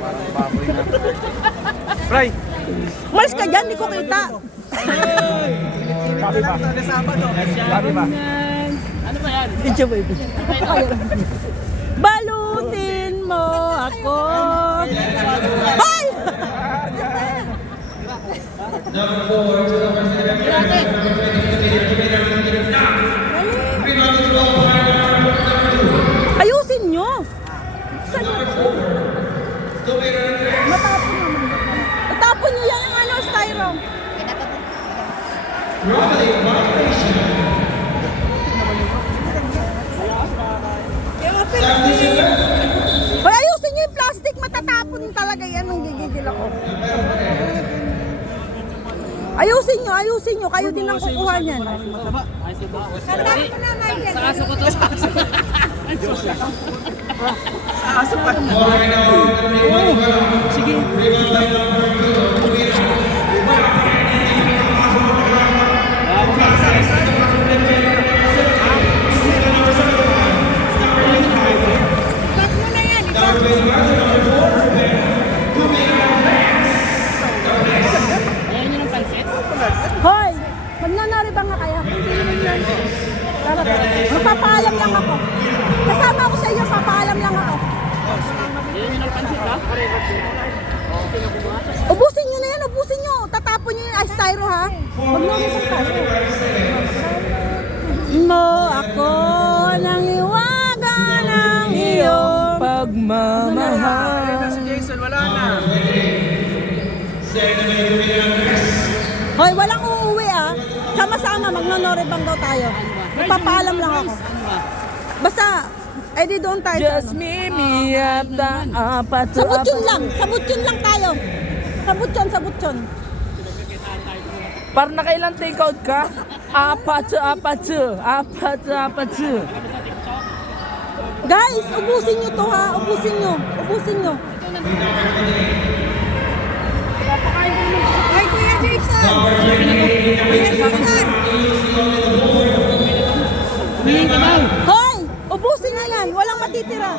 Parang baboy na. Fry! Malis ka dyan, di ko kita. Sabi ba? Sabi ba? Ano ba yan? Video ba ito? Balutin mo ako. Hoy! Ayusin nyo. Matapon naman. Matapon nyo yan yung ano, styro. Hoy, ayusin nyo yung plastic. Matatapon talaga yan. Nung gigigil ako. Ayusin nyo. Kayo din ang kukuha niyan. Sandali ko na, Michael. Sa aso ko to. Aso pa. Sige. Hoy, magnanaribang nga kaya. Magpapaalam lang ako. Kasama ako sa iyo, papaalam lang ako. Ubusin nyo na yan, ubusin nyo. Tatapon nyo yung styro ha. Huwag mo nyo tayo. Mo ako nang iwaga ng iyong pagmamahal. Si Jason, wala na. Hoy, walang uuwi ah. Sama-sama, magnonoribang daw tayo. Magpapaalam lang ako. Basta, edi doon tayo. Just me at the apat. Sabot yun lang. Sabot yun lang tayo. Sabot yun. Parang nakailang take out ka? Apat. Guys, ubusin nyo to ha. Ubusin nyo. Ay, Kuya Jason! Kuya Jason! Hoy! Ubusin nyo yan. Walang matitira.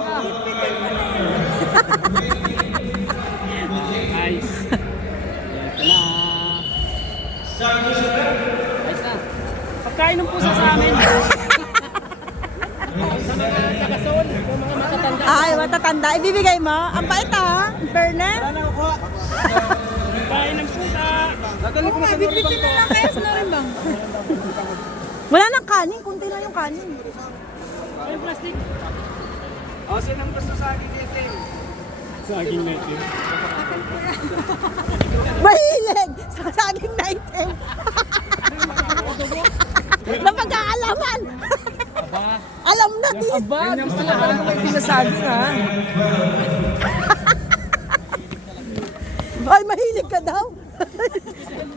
Nice. Ayos na. Pagkain ng pusa sa amin. Ay, matatanda. Ibibigay mo? Ang bait ha? In fairness? Pagkain ng pusa. Dadali ko na sa Bibitin na lang kayo sa bang? Wala nang kanin. Kunti lang yung kanin. Ay, plastic. O, sinong gusto sa akin itim? Saging natin. Mahilig sa saging na itim. Na pagkaalaman. Alam na this. Aba, gusto na pala may pinasaging ha. Ay, mahilig ka daw.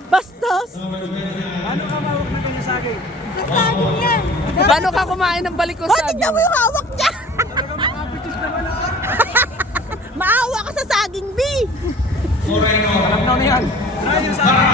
Bastos. Paano ka mawag na ganyan sa akin? Sa saging yan. Paano ka kumain ng balik ko Hoy, saging? tignan mo yung hawak niya. Talagang makapitis naman ako. Maawa ka sa saging, B. Alam na yan. Ayun sa akin.